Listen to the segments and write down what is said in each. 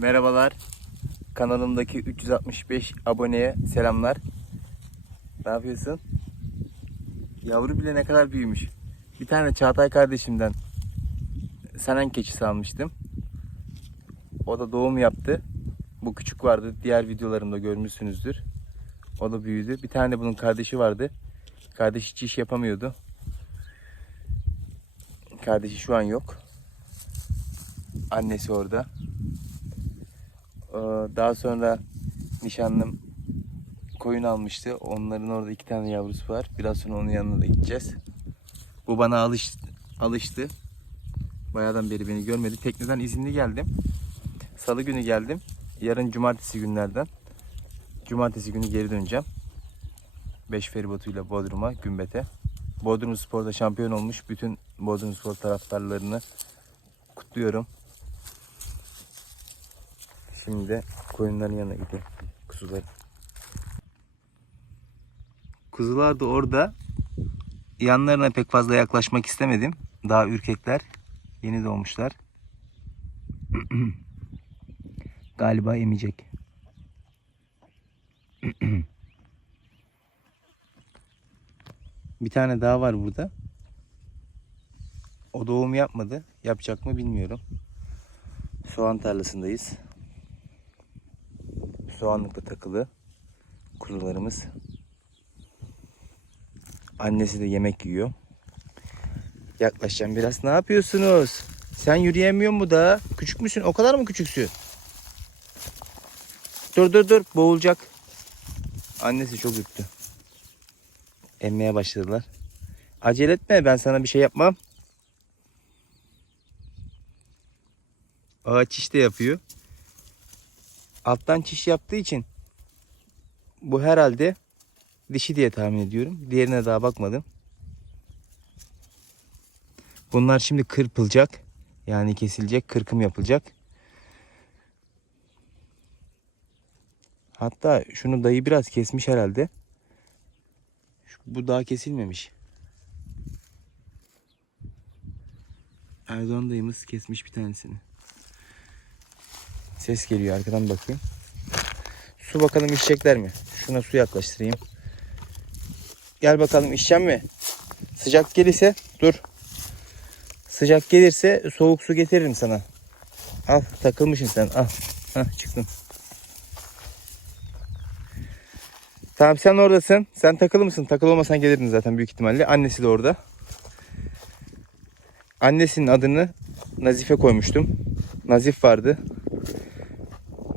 Merhabalar. Kanalımdaki 365 aboneye selamlar. Ne yapıyorsun? Yavru bile ne kadar büyümüş. Bir tane Çağatay kardeşimden Senen keçisi almıştım. O da doğum yaptı. Bu küçük vardı. Diğer videolarımda görmüşsünüzdür. O da büyüdü. Bir tane de bunun kardeşi vardı. Kardeşi hiç iş yapamıyordu. Kardeşi şu an yok. Annesi orada. Ee, Daha sonra nişanlım koyun almıştı. Onların orada iki tane yavrusu var. Biraz sonra onun yanına da gideceğiz. Bu bana alış, alıştı. Bayağıdan beri beni görmedi. Tekneden izinli geldim. Salı günü geldim. Yarın cumartesi günlerden. Cumartesi günü geri döneceğim. 5 feribotuyla Bodrum'a, Gümbet'e. Bodrum Spor'da şampiyon olmuş bütün Bodrum Spor taraftarlarını kutluyorum. Şimdi de koyunların yanına gideyim. Kuzuları. Kuzular da orada. Yanlarına pek fazla yaklaşmak istemedim. Daha ürkekler. Yeni doğmuşlar. Galiba emecek. Bir tane daha var burada. O doğum yapmadı. Yapacak mı bilmiyorum. Soğan tarlasındayız. Soğanlıkla takılı kuzularımız. Annesi de yemek yiyor. Yaklaşacağım biraz. Ne yapıyorsunuz? Sen yürüyemiyor mu da? Küçük müsün? O kadar mı küçüksün? Dur dur dur. Boğulacak. Annesi çok ürktü. Emmeye başladılar. Acele etme. Ben sana bir şey yapmam. Aa çiş de yapıyor. Alttan çiş yaptığı için bu herhalde dişi diye tahmin ediyorum. Diğerine daha bakmadım. Bunlar şimdi kırpılacak. Yani kesilecek, kırkım yapılacak. Hatta şunu dayı biraz kesmiş herhalde. Bu daha kesilmemiş. Erdoğan dayımız kesmiş bir tanesini. Ses geliyor arkadan bakayım. Su bakalım içecekler mi? Şuna su yaklaştırayım. Gel bakalım içecek mi? Sıcak gelirse dur. Sıcak gelirse soğuk su getiririm sana. Al takılmışsın sen al. Hah çıktın. Tamam sen oradasın. Sen takılı mısın? Takılı olmasan gelirdin zaten büyük ihtimalle. Annesi de orada. Annesinin adını Nazife koymuştum. Nazif vardı.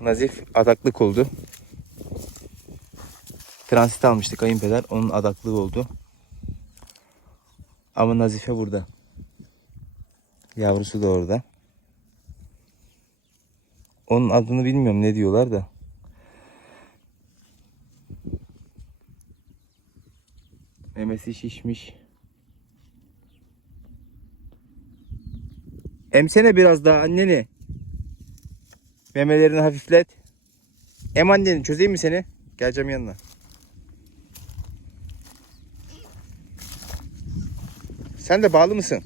Nazif adaklık oldu. Transit almıştı kayınpeder. Onun adaklığı oldu. Ama Nazife burada. Yavrusu da orada. Onun adını bilmiyorum ne diyorlar da. Memesi şişmiş. Emsene biraz daha anneni. Memelerini hafiflet. Em anneni çözeyim mi seni? Geleceğim yanına. Sen de bağlı mısın?